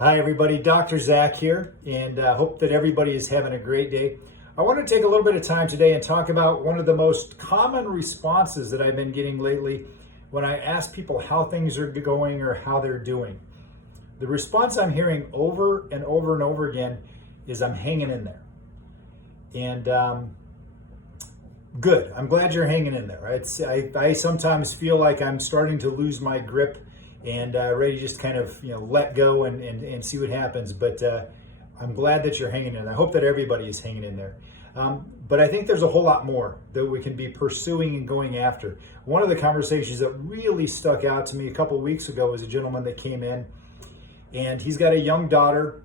Hi, everybody. Dr. Zach here, and hope that everybody is having a great day. I want to take a little bit of time today and talk about one of the most common responses that I've been getting lately when I ask people how things are going or how they're doing. The response I'm hearing over and over and over again is, "I'm hanging in there." And good. I'm glad you're hanging in there. I sometimes feel like I'm starting to lose my grip and ready to just kind of let go and see what happens. But I'm glad that you're hanging in. I hope that everybody is hanging in there. But I think there's a whole lot more that we can be pursuing and going after. One of the conversations that really stuck out to me a couple of weeks ago was a gentleman that came in, and he's got a young daughter,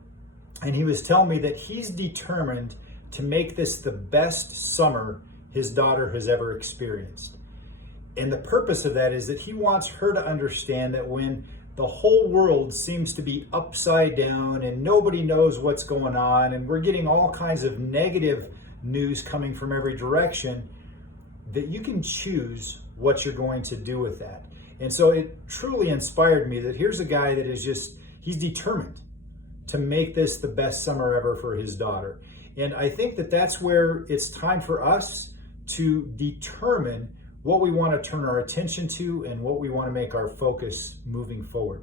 and he was telling me that he's determined to make this the best summer his daughter has ever experienced. And the purpose of that is that he wants her to understand that when the whole world seems to be upside down and nobody knows what's going on, and we're getting all kinds of negative news coming from every direction, that you can choose what you're going to do with that. And so it truly inspired me that here's a guy that he's determined to make this the best summer ever for his daughter. And I think that that's where it's time for us to determine what we want to turn our attention to and what we want to make our focus moving forward.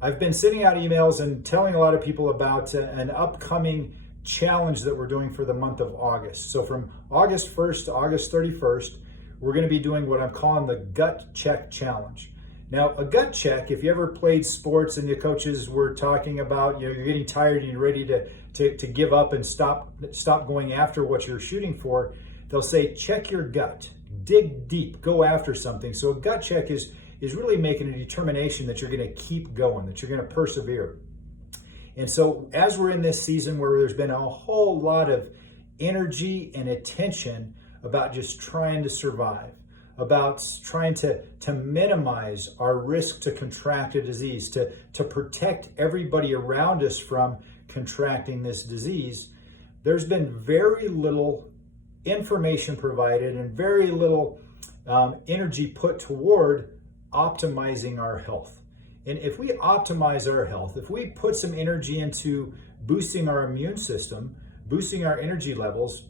I've been sending out emails and telling a lot of people about an upcoming challenge that we're doing for the month of August. So from August 1st to August 31st, we're going to be doing what I'm calling the Gut Check Challenge. Now, a gut check, if you ever played sports and the coaches were talking about, you're getting tired and you're ready to give up and stop going after what you're shooting for, they'll say, check your gut. Dig deep, go after something. So a gut check is really making a determination that you're going to keep going, that you're going to persevere. And so as we're in this season where there's been a whole lot of energy and attention about just trying to survive, about trying to minimize our risk to contract a disease, to protect everybody around us from contracting this disease, there's been very little information provided and very little energy put toward optimizing our health. And if we optimize our health, if we put some energy into boosting our immune system, boosting our energy levels,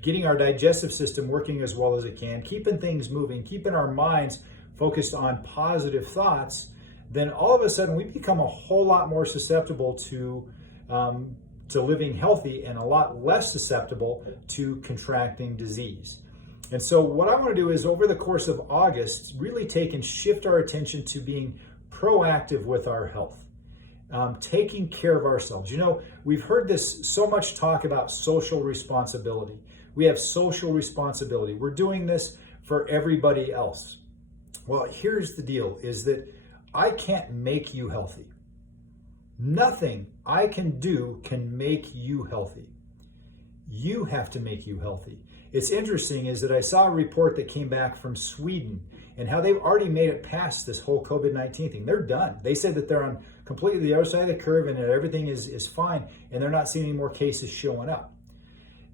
getting our digestive system working as well as it can, keeping things moving, keeping our minds focused on positive thoughts, then all of a sudden we become a whole lot more susceptible to living healthy and a lot less susceptible to contracting disease. And so what I want to do is over the course of August, really take and shift our attention to being proactive with our health, taking care of ourselves. We've heard this so much talk about social responsibility. We have social responsibility. We're doing this for everybody else. Well, here's the deal, is that I can't make you healthy. Nothing I can do can make you healthy. You have to make you healthy. It's interesting is that I saw a report that came back from Sweden and how they've already made it past this whole COVID-19 thing. They're done. They said that they're on completely the other side of the curve and that everything is fine and they're not seeing any more cases showing up.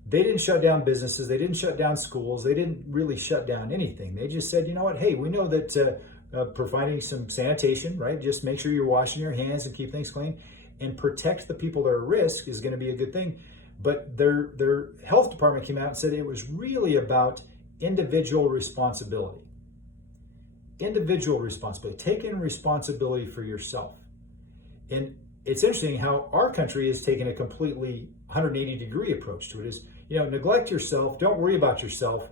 They didn't shut down businesses. They didn't shut down schools. They didn't really shut down anything. They just said, you know what, hey, we know that providing some sanitation, right? Just make sure you're washing your hands and keep things clean and protect the people that are at risk is going to be a good thing. But their health department came out and said it was really about individual responsibility. Individual responsibility, taking responsibility for yourself. And it's interesting how our country is taking a completely 180-degree approach to it is, neglect yourself, don't worry about yourself.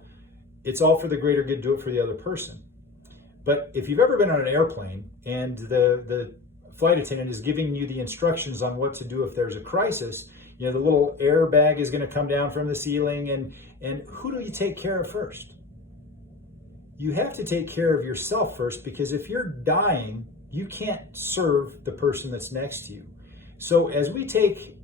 It's all for the greater good, do it for the other person. But if you've ever been on an airplane and the flight attendant is giving you the instructions on what to do if there's a crisis, the little airbag is going to come down from the ceiling and who do you take care of first? You have to take care of yourself first because if you're dying, you can't serve the person that's next to you. So as we take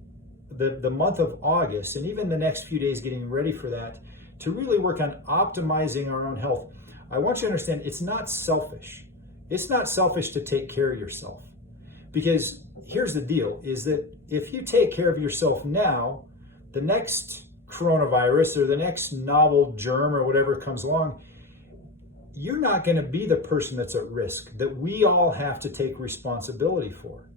the month of August and even the next few days getting ready for that to really work on optimizing our own health, I want you to understand it's not selfish. It's not selfish to take care of yourself. Because here's the deal, is that if you take care of yourself now, the next coronavirus or the next novel germ or whatever comes along, you're not going to be the person that's at risk that we all have to take responsibility for.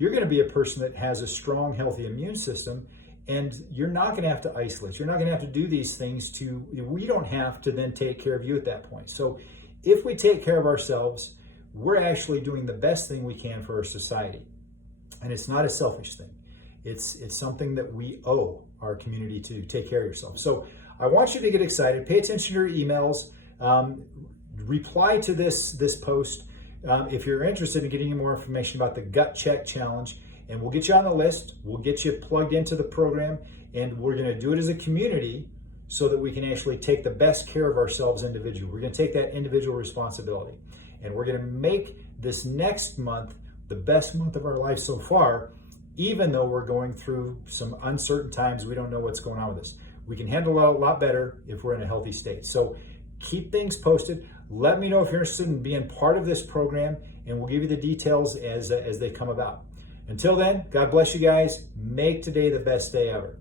you're going to be a person that has a strong, healthy immune system, and you're not going to have to isolate. You're not going to have to do these things we don't have to then take care of you at that point. So if we take care of ourselves, we're actually doing the best thing we can for our society. And it's not a selfish thing. It's something that we owe our community to take care of yourself. So I want you to get excited. Pay attention to your emails. Reply to this post if you're interested in getting more information about the Gut Check Challenge, and we'll get you on the list. We'll get you plugged into the program, and we're going to do it as a community so that we can actually take the best care of ourselves individually. We're going to take that individual responsibility, and we're going to make this next month the best month of our life so far, even though we're going through some uncertain times. We don't know what's going on with us. We can handle it a lot better if we're in a healthy state. So keep things posted. Let me know if you're interested in being part of this program, and we'll give you the details as they come about. Until then, God bless you guys. Make today the best day ever.